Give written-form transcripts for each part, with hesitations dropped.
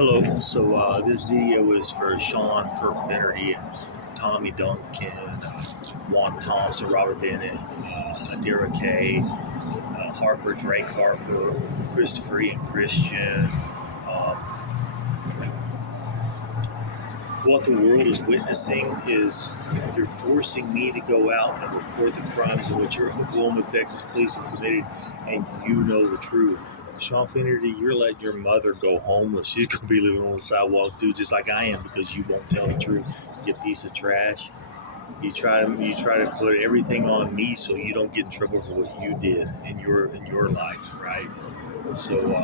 Hello. This video is for Sean Kirk Finnerty and Tommy Duncan, Juan Thompson, Robert Bennett, Adira Kay, Harper, Drake Harper, Christopher and Christian. Um, what the world is witnessing is you're forcing me to go out and report the crimes in which your Oklahoma, Texas police have committed, and you know the truth. Sean Finnerty, you're letting your mother go homeless. She's going to be living on the sidewalk, too, just like I am, because you won't tell the truth, you piece of trash. You try to put everything on me so you don't get in trouble for what you did in your life, right? So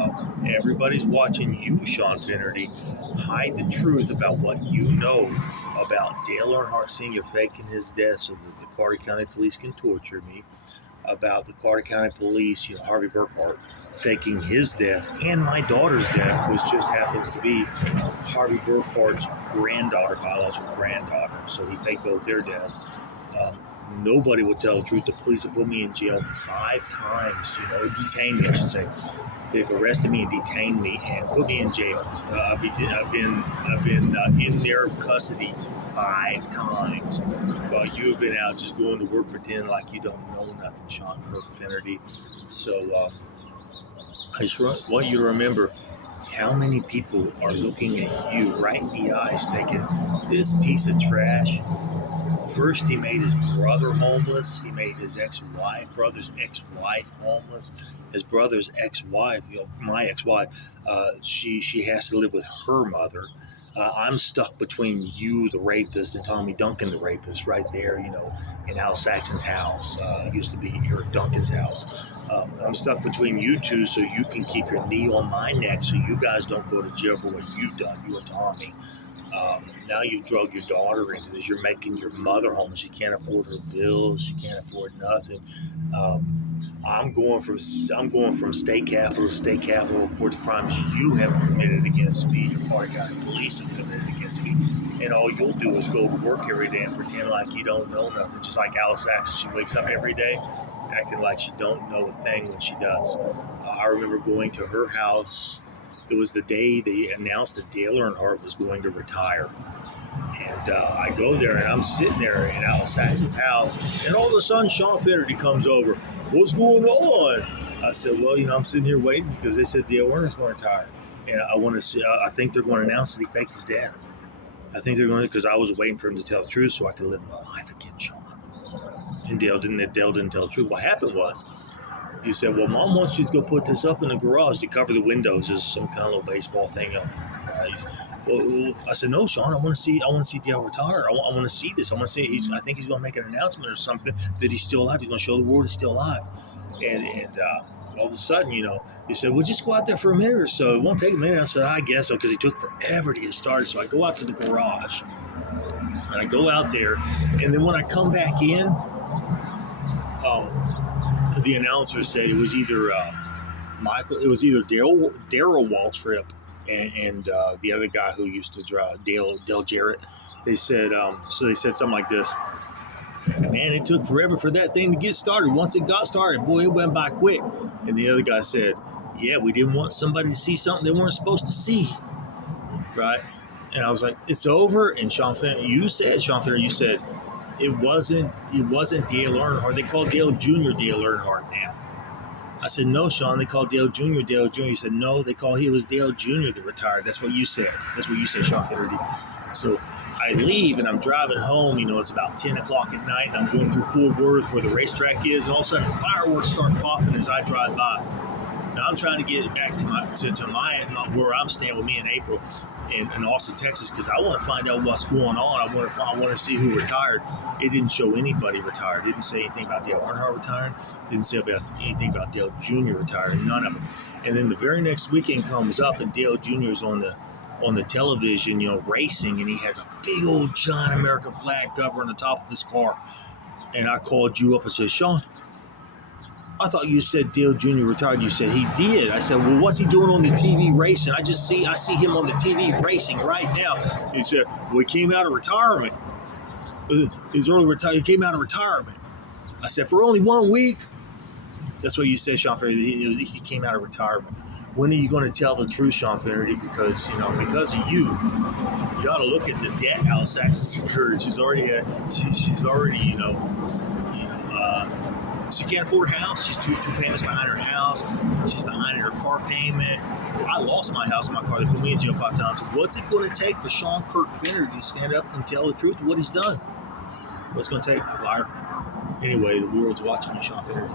everybody's watching you, Sean Finnerty, hide the truth about what you know about Dale Earnhardt Sr. faking his death so that the Carter County Police can torture me, about the Carter County Police, Harvey Burkhart, faking his death and my daughter's death, which just happens to be Harvey Burkhart's granddaughter, biological granddaughter. So he faked both their deaths. Nobody would tell the truth. The police have put me in jail 5 times, detained me, I should say. They've arrested me and detained me and put me in jail. I've been in their custody 5 times, while you have been out just going to work pretending like you don't know nothing, Sean Kirk Finnerty. So I just want you to remember how many people are looking at you right in the eyes thinking, this piece of trash. First, he made his brother homeless. He made his brother's ex-wife homeless. His brother's ex-wife, my ex-wife, she has to live with her mother. I'm stuck between you, the rapist, and Tommy Duncan, the rapist, right there, in Al Saxon's house. Used to be Eric Duncan's house. I'm stuck between you two so you can keep your knee on my neck so you guys don't go to jail for what you've done, you and Tommy. Now you've drug your daughter into this. You're making your mother homeless. She can't afford her bills. She can't afford nothing. I'm going from state capital to state capital, report the crimes you have committed against me. Your Carter County Police have committed against me, and all you'll do is go to work every day and pretend like you don't know nothing. Just like Alice Saxon, she wakes up every day acting like she don't know a thing when she does. I remember going to her house. It was the day they announced that Dale Earnhardt was going to retire. And I go there, and I'm sitting there in Alice Saxon's house, and all of a sudden, Sean Finnerty comes over. What's going on? I said, well, I'm sitting here waiting because they said Dale Earnhardt's going to retire. And I want to see, I think they're going to announce that he faked his death. I think they're going to, because I was waiting for him to tell the truth so I could live my life again, Sean. And Dale didn't tell the truth. What happened was, you said, well, Mom wants you to go put this up in the garage to cover the windows. There's some kind of little baseball thing up. Well, I said, no, Sean, I want to see Dale retire. I want to see this. I want to see, I think he's going to make an announcement or something that he's still alive. He's going to show the world he's still alive. And all of a sudden, you said, well, just go out there for a minute or so. It won't take a minute. I said, I guess so, because he took forever to get started. So I go out to the garage, and I go out there, and then when I come back in, the announcer said it was either Darryl Waltrip and the other guy who used to drive, Dale Jarrett. They said something like this: man, it took forever for that thing to get started. Once it got started, boy, it went by quick. And the other guy said, yeah, we didn't want somebody to see something they weren't supposed to see, right? And I was like, it's over. And Sean Finnerty, you said it wasn't Dale Earnhardt. They call Dale Jr. Dale Earnhardt now. I said, no, Sean, they call Dale Jr. Dale Jr. He said, no, it was Dale Jr. that retired. That's what you said. Sean Finnerty. So I leave, and I'm driving home. It's about 10 o'clock at night, and I'm going through Fort Worth where the racetrack is, and all of a sudden fireworks start popping as I drive by. Now I'm trying to get it back to my where I'm staying with me in April in Austin, Texas, because I want to find out what's going on. I want to see who retired. It didn't show anybody retired. It didn't say anything about Dale Earnhardt retiring. It didn't say anything about Dale Jr. retiring. None of them. And then the very next weekend comes up, and Dale Jr. is on the television, racing, and he has a big old giant American flag covering the top of his car. And I called you up and said, Sean, I thought you said Dale Jr. retired. You said he did. I said, well, what's he doing on the TV racing? I see him on the TV racing right now. He said, well, he came out of retirement. His early retirement. He came out of retirement. I said, for only 1 week? That's what you said, Sean. He came out of retirement. When are you going to tell the truth, Sean Finnerty? Because because of you ought to look at the debt Al Saxon's incurred. She's already she's already she can't afford a house. She's two payments behind her house. She's behind her car payment. I lost my house and my car. They put me in jail 5 times. What's it going to take for Sean Kirk Finnerty to stand up and tell the truth? What he's done? What's it going to take, liar? Anyway, the world's watching you, Sean Finnerty.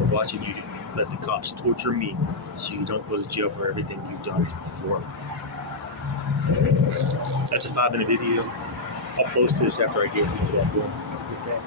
We're watching you let the cops torture me so you don't go to jail for everything you've done in your life. That's a 5-minute video. I'll post this after I get people up. Have a good day.